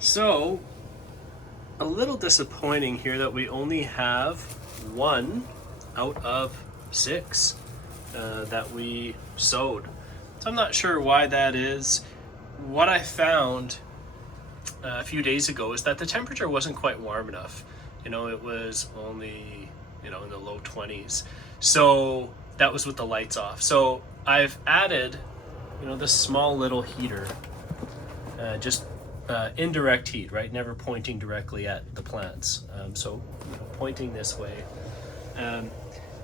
So, a little disappointing here that we only have one out of six that we sowed. So I'm not sure why that is. What I found a few days ago is that the temperature wasn't quite warm enough. It was only, in the low 20s. So that was with the lights off. So I've added, this small little heater, just indirect heat, right? Never pointing directly at the plants. So pointing this way.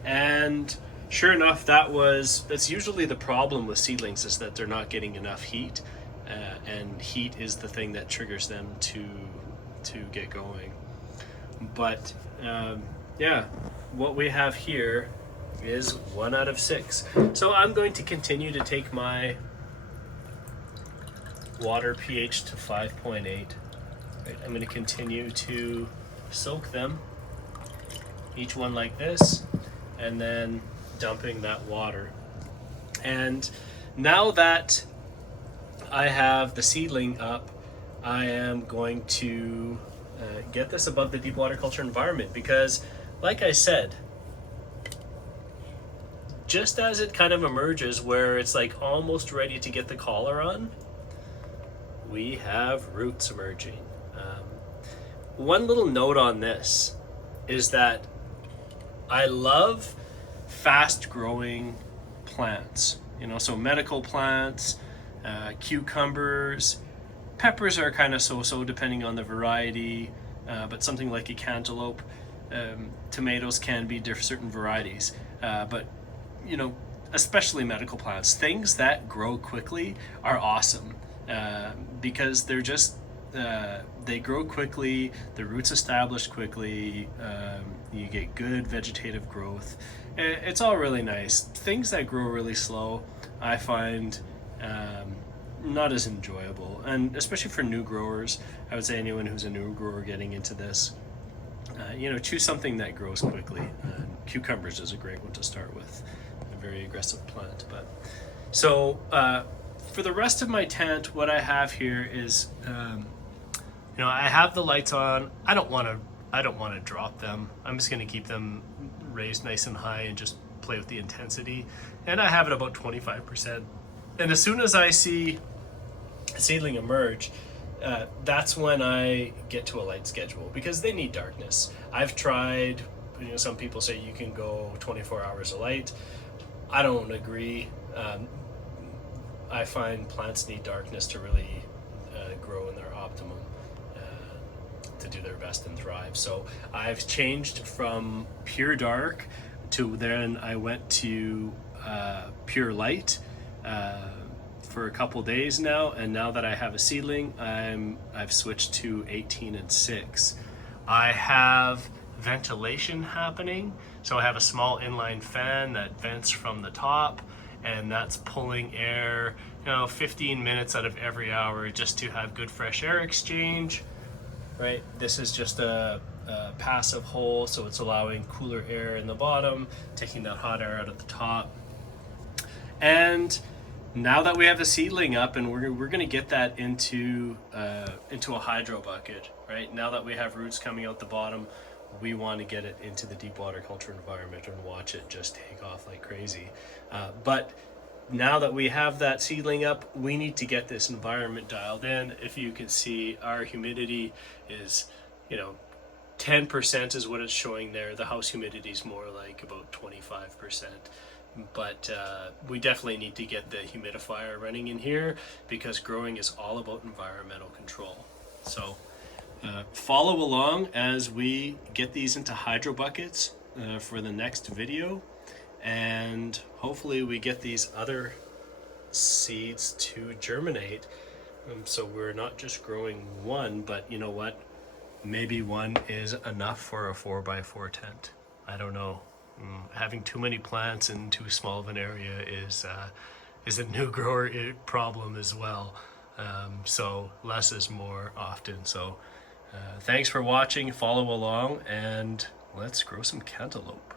And sure enough, that's usually the problem with seedlings, is that they're not getting enough heat. And heat is the thing that triggers them to get going. But yeah, what we have here is 1 out of 6. So I'm going to continue to take my water pH to 5.8. Right, I'm going to continue to soak them, each one like this, and then dumping that water. And now that I have the seedling up, I am going to get this above the deep water culture environment, because like I said, just as it kind of emerges where it's like almost ready to get the collar on, we have roots emerging. One little note on this is that I love fast growing plants, so medical plants, cucumbers, peppers are kind of so-so depending on the variety, but something like a cantaloupe, tomatoes can be certain varieties, but especially medical plants, things that grow quickly are awesome, because they're just they grow quickly, the roots establish quickly, you get good vegetative growth. It's all really nice. Things that grow really slow, I find not as enjoyable, and especially for new growers, I would say anyone who's a new grower getting into this, choose something that grows quickly. Cucumbers is a great one to start with, a very aggressive plant. But so for the rest of my tent, what I have here is, I have the lights on. I don't want to drop them. I'm just going to keep them raised nice and high and just play with the intensity. And I have it about 25%. And as soon as I see a seedling emerge, that's when I get to a light schedule, because they need darkness. I've tried, some people say you can go 24 hours of light. I don't agree. I find plants need darkness to really grow in their optimum, to do their best and thrive. So I've changed from pure dark to then I went to pure light for a couple days now, and now that I have a seedling, I've switched to 18 and 6. I have ventilation happening, so I have a small inline fan that vents from the top, and that's pulling air 15 minutes out of every hour just to have good fresh air exchange. Right, this is just a passive hole, so it's allowing cooler air in the bottom, taking that hot air out of the top. And now that we have a seedling up, and we're going to get that into a Hydrobucket, right? Now that we have roots coming out the bottom, we want to get it into the deep water culture environment and watch it just take off like crazy. But now that we have that seedling up, we need to get this environment dialed in. If you can see, our humidity is, 10% is what it's showing there. The house humidity is more like about 25%. But we definitely need to get the humidifier running in here, because growing is all about environmental control. So follow along as we get these into Hydrobuckets for the next video, and hopefully we get these other seeds to germinate, so we're not just growing one, but you know what, maybe one is enough for a 4x4 tent. I don't know. Having too many plants in too small of an area is a new grower problem as well. So less is more often. So thanks for watching, follow along, and let's grow some cantaloupe.